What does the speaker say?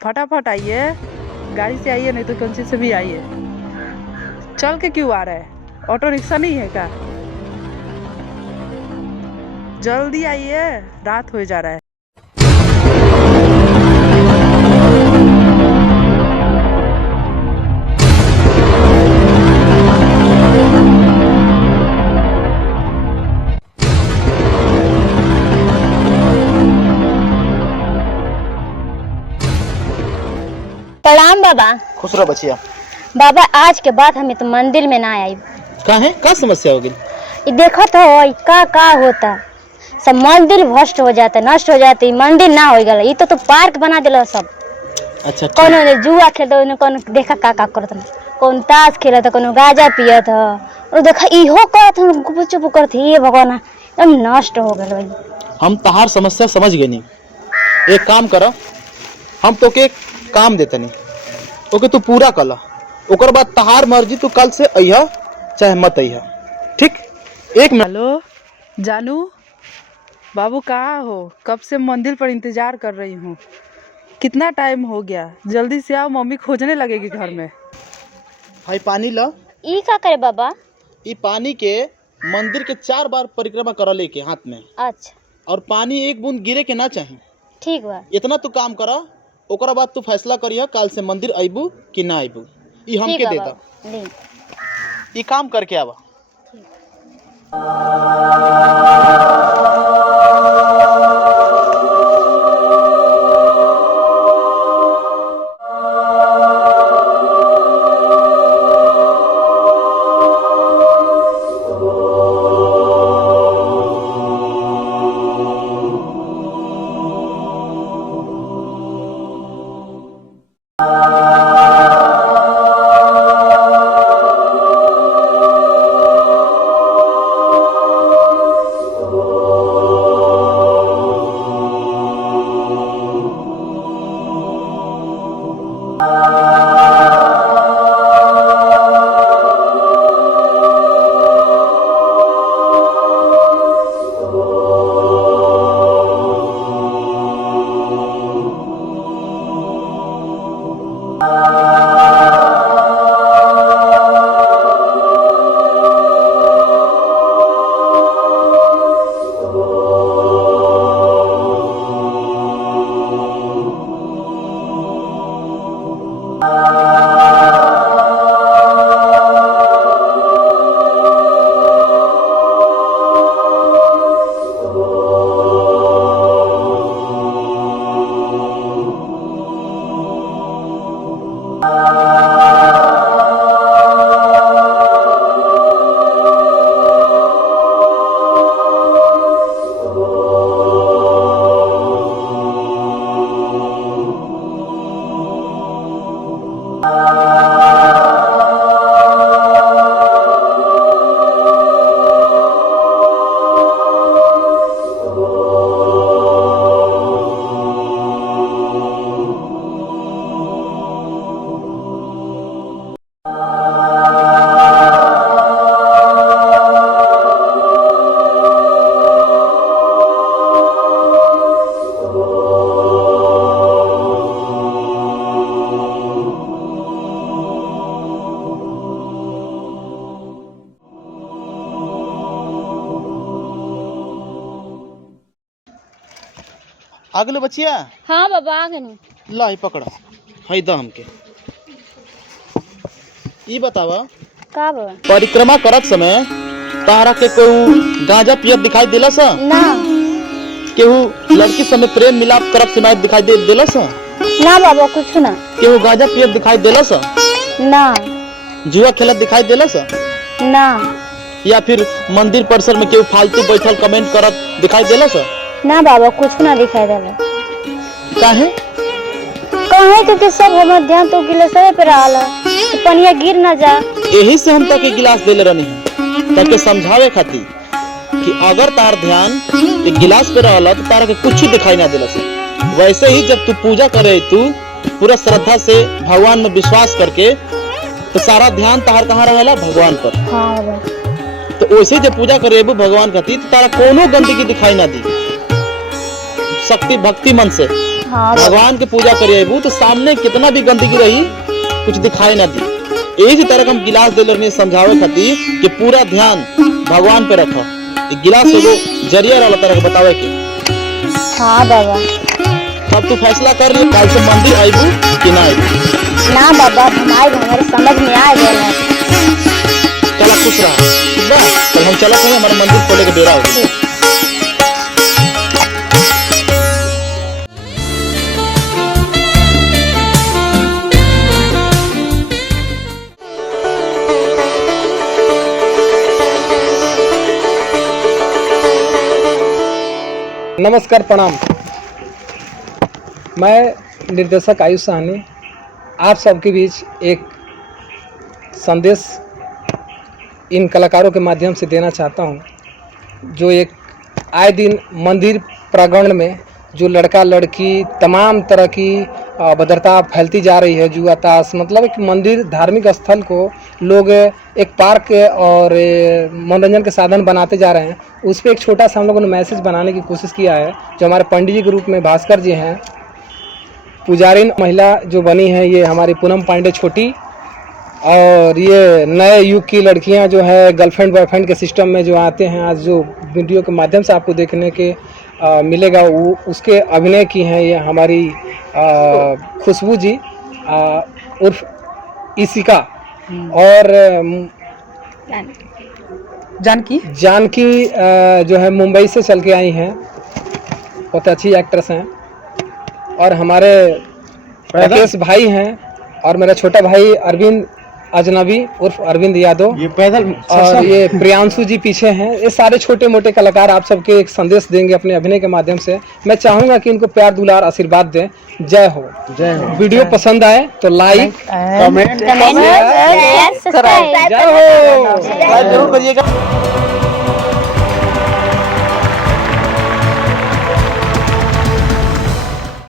फटाफट आइए, गाड़ी से आइए, नहीं तो कौन से भी आइए। चल के क्यों आ रहा है? ऑटो रिक्शा नहीं है क्या? जल्दी आइए, रात हो जा रहा है। प्रणाम बाबा। खुश रहो बचिया। बाबा आज के बाद हमें तो मंदिर में ना आई। का है का समस्या होगी? ये देखो तो का होता, सब मंदिर भ्रष्ट हो जाता, नष्ट हो जाते, मंदिर ना हो गया। ये तो पार्क बना दिला सब। अच्छा कौन जुआ खेलता, कौन देखा का करता, कौन ताश खेलता, कौन गाजा पियत और देखा इहो करत, गुपचुप करत। ये भगवान एकदम नष्ट हो गया भाई। हम तहार समस्या समझ गए नहीं। एक काम करो, हम तो के काम देते नहीं, ओके तू पूरा कला, ओकर बाद तहार मर्जी, तू कल से अइहा चाहे मत अइहा, ठीक? एक मिनट। हेलो जानू बाबू, कहाँ हो? कब से मंदिर पर इंतजार कर रही हूँ। कितना टाइम हो गया, जल्दी से आओ, मम्मी खोजने लगेगी घर में। भाई पानी ला। ई का करे बाबा? ई पानी के मंदिर के 4 बार परिक्रमा करा लेके हाथ में। अच्छा और पानी एक बूंद गिरे के ना चाहिए। ठीक बा। इतना तू काम करा, ओकरा बाद तू फैसला करिया काल से मंदिर अइबू कि ना अइबू। ई हमके दे दा। ई काम करके आवा। आगले बचिया। हाँ बाबा आ गए। ला ही पकड़ा, हई दा हमके। ई बतावा का बाबा? परिक्रमा करत समय तारा के कोई गांजा पियत दिखाई देला सा? ना। केहू लड़की समय प्रेम मिलाप करत समय दिखाई देला सा? ना बाबा कुछ ना। केहू गांजा पियत दिखाई देला सा? ना। जुआ खेलत दिखाई देला सा? ना। या फिर मंदिर परिसर में केहू फालतू बैठल कमेंट करत दिखाई देला सा? ना बाबा कुछ ना दिखाई देला। काहे? कहे क्योंकि सब हमार ध्यान तो गिलास पे रहा, तो पनिया गिर ना जा। यही से हम तक गिलास देले रहनी है, ताकि समझावे खातिर कि अगर तार ध्यान एक गिलास पे रहला तो तारा के कुछ ही दिखाई ना देला सा। वैसे ही जब तू पूजा करे, तू पूरा श्रद्धा से भगवान में विश्वास करके, तो सारा ध्यान तार कहाँ रहेला? भगवान पर। हाँ बाबा। तो वैसे जब पूजा करे भगवान खातिर, तो तारा कोनो गंदगी दिखाई ना दी। शक्ति भक्ति मन से हाँ भगवान के पूजा करिए अबू तो सामने कितना भी गंदगी रही कुछ दिखाई ना दी। यही तरह हम गिलास दे रहे समझावे खातिर कि पूरा ध्यान भगवान पे रखो। गिलास एगो जरिया रहा तरह बतावे के। हाँ बाबा। तब तू फैसला कर ले कल से मंदिर आईबू कि ना आईबू। ना बाबा हम आए हमारे समझ में आ गया। चला खुश रहा ठीक बा। कल हम चलत हैं हमारे मंदिर खोले के बेरा होगी। नमस्कार प्रणाम। मैं निर्देशक आयुष साहनी आप सबके बीच एक संदेश इन कलाकारों के माध्यम से देना चाहता हूं, जो एक आए दिन मंदिर प्रांगण में जो लड़का लड़की तमाम तरह की भद्रता फैलती जा रही है। जुआताश मतलब एक मंदिर धार्मिक स्थल को लोग एक पार्क और मनोरंजन के साधन बनाते जा रहे हैं। उस पर एक छोटा सा हम लोगों ने मैसेज बनाने की कोशिश किया है। जो हमारे पंडित जी के रूप में भास्कर जी हैं, पुजारिन महिला जो बनी है ये हमारी पूनम पांडे छोटी, और ये नए युग की लड़कियां जो है गर्लफ्रेंड बॉयफ्रेंड के सिस्टम में जो आते हैं, आज जो वीडियो के माध्यम से आपको देखने के मिलेगा वो उसके अभिनय की हैं ये हमारी खुशबू जी उर्फ इसिका, और जानकी जो है मुंबई से चल के आई हैं, बहुत अच्छी एक्ट्रेस हैं। और हमारे राकेश भाई हैं और मेरा छोटा भाई अरविंद अजनबी उर्फ अरविंद यादव, ये पैदल, और ये प्रियांशु जी पीछे हैं। ये सारे छोटे मोटे कलाकार आप सबके एक संदेश देंगे अपने अभिनय के माध्यम से। मैं चाहूंगा कि इनको प्यार दुलार आशीर्वाद दें। जय हो। जय हो। वीडियो पसंद आए तो लाइक कमेंट सब्सक्राइब। जय हो। जरूर करिएगा।